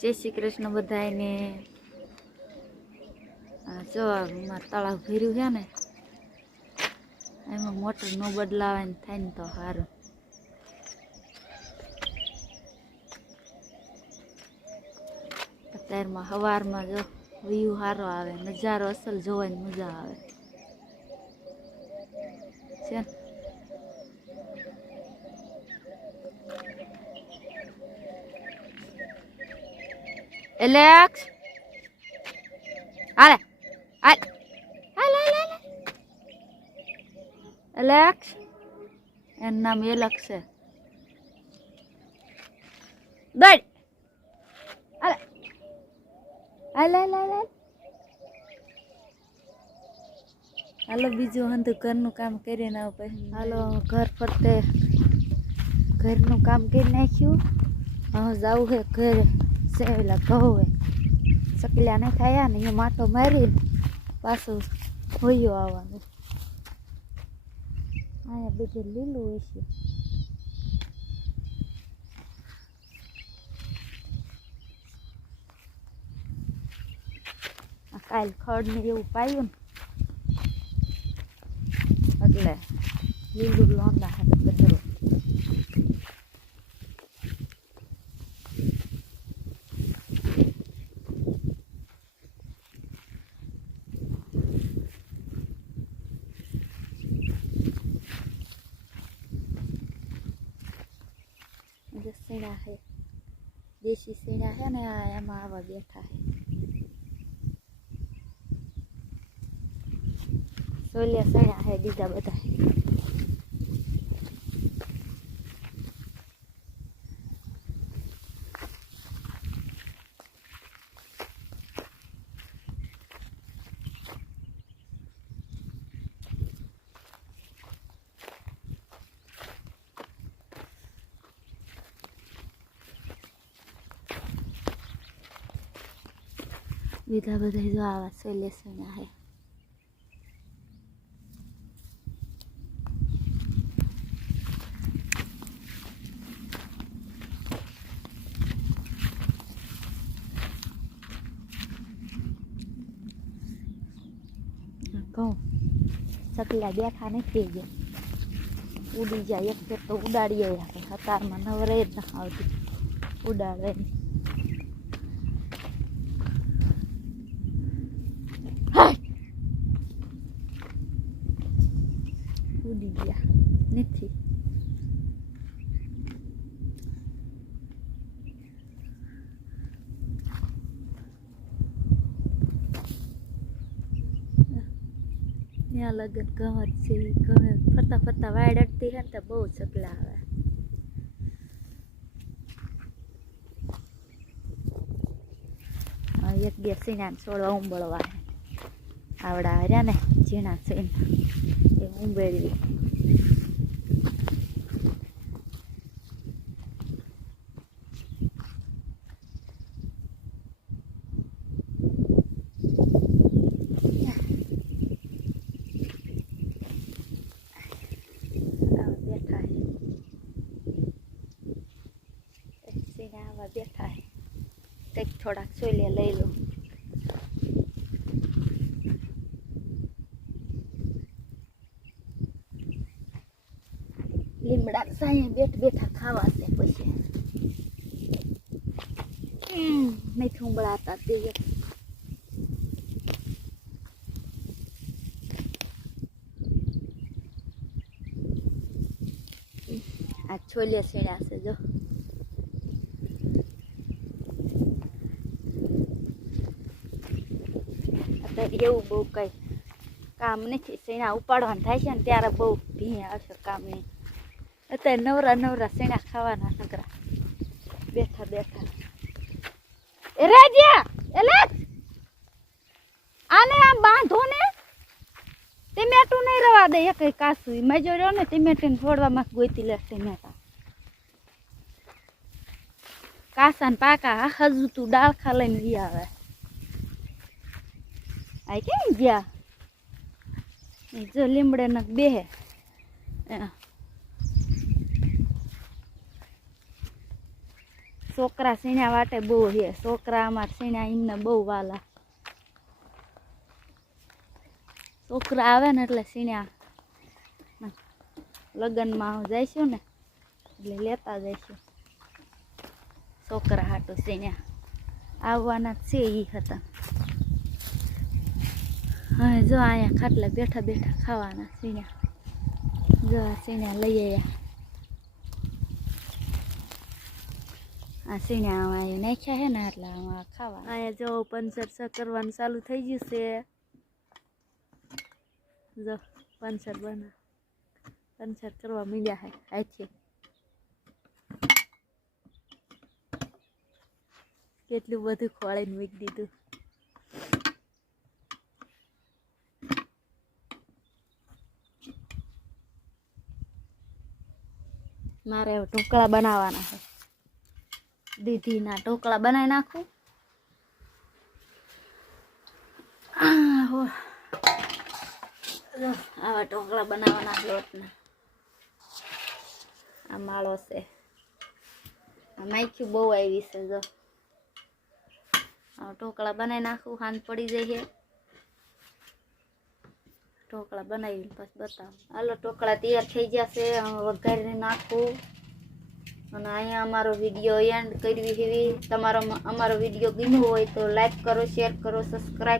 जय श्री कृष्ण बधाई ने। जो तलाव भर्યું છે ને એમાં મોટર નો બદલાવે ને થાય ને તો સારું। અત્યારમાં સવારમાં જો વ્યૂ સારો આવે, નજારો અસલ જોવાની મજા આવે છે। એલેક્સ આલે આલ આલ આલ આલ એલેક્સ એનું નામ એલેક્સ છે। દોડ આલે આલ આલ આલ આલ હાલો બીજું હંધું ઘરનું કામ કરીને આવ પછી હાલો ઘર ફરતે ઘરનું કામ કરી નાખ્યું। હવે જાવું છે ઘરે સેવેલા ઘઉં સકલ્યા નહીં થયા ને એ માટો મારીને પાછું હોયું આવવાનું। અહીંયા બધું લીલું હોય છે। કાલ ખડ ને એવું પાયું ને એટલે લીલું લોંદા હાથે ગધરો। सीणा है देशी सीणा है ने एम आवा बैठा है। सोलिया सीणा है बीजा बधा है। बीजा बधा जो आवा सोलिया सीणा है। कहूँ सकला बैठा नहीं थी गया उड़ी जाए एक फेर तो उड़ाड़ीए हतार में नवरे ज ना आवती उड़ाड़े उड़ी गया नहीं। यहाँ लगन गमत से गमे फरता फरता वाइड अटती है तो बहुत सकला आवे। एक બે सीणा छोड़वा उंबळवा है आवड़ा हर्या ने झीणा सीण ए उंबेळवी बैठा है तक थोड़ा सोलिया ले लो। લીમડા સાંયે બેઠ બેઠા ખાવા છે પછી નહીં થુંબળાતા તે આ છોલિયા સીણ્યા છે જો એવું બહુ કઈ કામ નથી। સીણા ઉપાડવાનું થાય છે ને ત્યારે બહુ ભીં આવશે કામ નહીં। અત્યારે નવરા નવરા સીણા ખાવાના નકરા બેઠા બેઠા। એ રાજા એલેક્સ આને આમ બાંધો ને ટીમેટું નહીં રવા દે એક કાસું મજો રહ્યો ને ટીમેટીને છોડવામાં ગોતી લે ટીમેટા કાસા ને પાકા હજુ તું ડાળખા લઈને લઈ આવે। આ કેમ ગયા જો લીમડે નક બેહે છોકરા સીણા વાટે બહુ છે, છોકરા અમારા સીણા એમને બહુ વાલા. છોકરા આવે ને એટલે સીણા લગ્નમાં જઈશું ને એટલે લેતા જઈશું. છોકરા હાટું સીણા આવવાના જ છે એ હતા. હવે જો અહીંયા ખાટલે બેઠા બેઠા ખાવાના સીણા. જો આ સીણા લઈ આવ્યા. આ સીણા અહીંયા નાખ્યા છે ને એટલે આમાં ખાવા. અહીંયા જો પંચર કરવાનું ચાલુ થઈ ગયું છે. જો પંચર કરવા માંડ્યા છે હાથે. કેટલું બધું ખોળીને મૂકી દીધું. મારે ઢોકળા બનાવવાના છે. દીદીના ઢોકળા બનાવી નાખું. આવા ઢોકળા બનાવવાના લોટના. આ માળો છે. આ માખ્યું બહુ આવી છે. જો આ ઢોકળા બનાવી નાખું. હાંજ પડી જાય. ઢોકળા બનાવીને પછી બતાવું. હાલો ઢોકળા તૈયાર થઈ ગયા છે. વઘારીને નાખું. અને અહીંયા અમારો વિડીયો એન્ડ કરવી એવી. અમારો વિડીયો ગમ્યો હોય તો લાઈક કરો, શેર કરો, સબસ્ક્રાઈબ